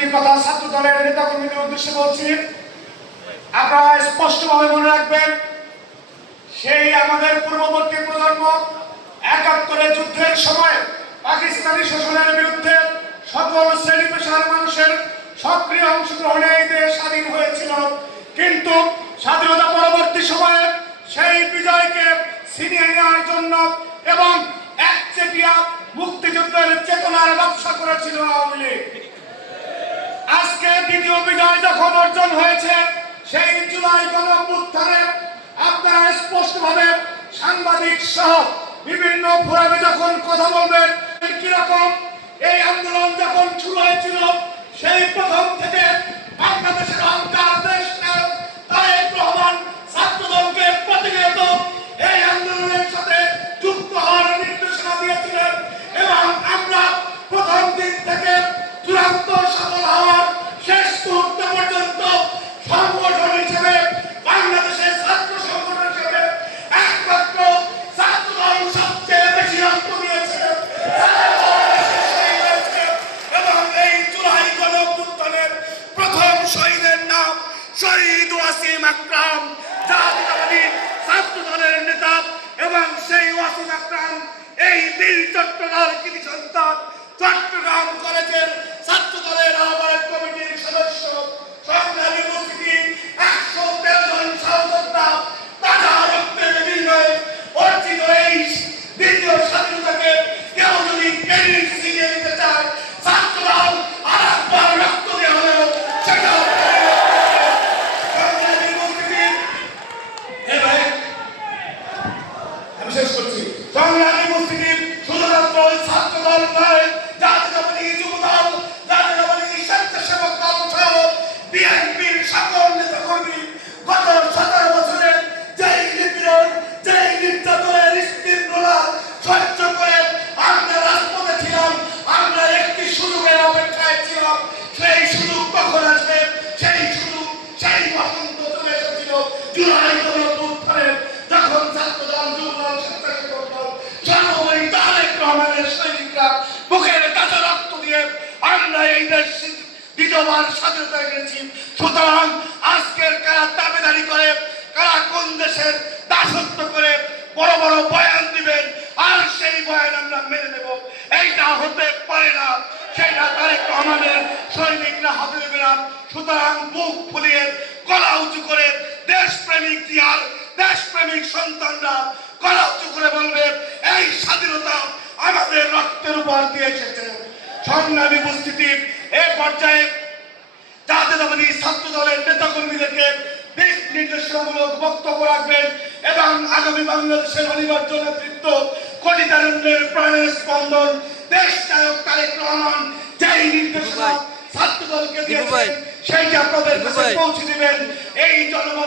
দুইটি কথা ছাত্র দলের নেতাকর্মীদের উদ্দেশ্যে বলছি। আপনারা স্পষ্টভাবে মনে রাখবেন, সেই আমাদের পূর্ববর্তী প্রজন্ম ৭১ যুদ্ধের সময় পাকিস্তানি শাসনের বিরুদ্ধে সকল শ্রেণী পেশার মানুষের সক্রিয় অংশগ্রহণে এই দেশ স্বাধীন হয়েছিল। কিন্তু স্বাধীনতা পরবর্তী সময়ে সেই বিজয়কে ছিনিয়ে নেওয়ার জন্য এবং একচেটিয়া মুক্তিযুদ্ধের চেতনার ব্যবসা করেছিল আওয়ামী লীগ। আজকে দ্বিতীয় বিজয় যখন অর্জন হয়েছে, সেই জুলাই গণঅভ্যুত্থানে আপনারা স্পষ্টভাবে সাংবাদিক সহ বিভিন্ন ফোরামে যখন কথা বলবেন, কিরকম এই আন্দোলন যখন শুরু হয়েছিল, সেই প্রথম থেকে বাংলাদেশের অহংকার দেশ নায়ক তারেক রহমান ছাত্রদলকে প্রতিনিয়ত এই আন্দোলনের সাথে যুক্ত হওয়ার নির্দেশনা দিয়েছিলেন এবং আমরা প্রথম দিন থেকে চূড়ান্ত সফল হওয়ার শেষ মুহূর্ত পর্যন্ত সংগঠন হিসেবে বাংলাদেশের ছাত্র সংগঠন হিসেবে একমাত্র ছাত্রদল সবচেয়ে বেশি রক্ত দিয়েছে এবং এই জুলাই গণঅভ্যুত্থানের প্রথম শহীদের নাম শহীদ ওয়াসিম আকরাম, জাতীয়তাবাদী ছাত্রদলের নেতা। এবং সেই ওয়াসিম আকরাম এই বীর চট্টগ্রাম কৃতি সন্তান, চট্টগ্রাম কলেজের ছাত্রদলের আহ্বায়ক কমিটির সদস্য, সংগ্রামী উপস্থিতি ১১৩ জন সহযোদ্ধা, তাজা রক্তের বিনিময়ে অর্জিত এই দ্বিতীয় স্বাধীনতাকে কেউ যদি ক্রেডিট ছিনিয়ে নিতে চায়, ছাত্রদল আরেকবার রক্ত দেওয়া হলেও সেটা সংগ্রামী উপস্থিতি। আমি শেষ করছি। সংগ্রামী উপস্থিতি শুধুমাত্র ছাত্রদল নয়, জাতীয়তাবাদী যুবদল, জাতীয়তাবাদী স্বেচ্ছাসেবক দল সহ বিএনপির সকল নেতাকর্মী গত ১৭ বছরের যেই নিপীড়ন, যেই নির্যাতনের স্তীর্ণতা সহ্য করে আমরা রাজপথে ছিলাম, আমরা একটি সুযোগের অপেক্ষায় ছিলাম। সেই সুযোগ কখন আসবে? সেই সুযোগ, সেই বসন্ত চলে এসেছিল জুলাই গণঅভ্যুত্থানের, যখন ছাত্রদল, যুবদল, স্বেচ্ছাসেবক দল, সর্বোপরি তারেক রহমানের সৈনিকরা বুকের কাঁচা রক্ত দিয়ে আমরা এই দেশ দ্বিতীয়বার স্বাধীনতা এনেছি। সুতরাং আজকের কারা দাবিদারি করে, কারা কোন দেশের দাসত্ব করে বড় বড় বয়ান দিবেন আর সেই বয়ান আমরা মেনে নেব, এইটা হতে পারে না। সেইটা তারেক রহমানের সৈনিকরা হতে দেবে না। সুতরাং বুক ফুলিয়ে গলা উঁচু করে দেশপ্রেমিক জিয়ার দেশপ্রেমিক সন্তানরা গলা উঁচু করে বলবে, এই স্বাধীনতা আমাদের রক্তের উপর দিয়ে এসেছে। সংগ্রামী উপস্থিতি, এ পর্যায়ে জাতীয়তাবাদী ছাত্র দলের নেতাকর্মীদেরকে দিক নির্দেশনামূলক বক্তব্য রাখবেন এবং আগামী বাংলাদেশের অনিবার্য নেতৃত্ব, কোটি তারুণ্যের প্রাণের স্পন্দন, দেশ নায়ক তারেক রহমান যেই নির্দেশনা ছাত্র দলকে দিয়েছেন, সেইটা আপনাদের কাছে পৌঁছে দিবেন। এই জনমতের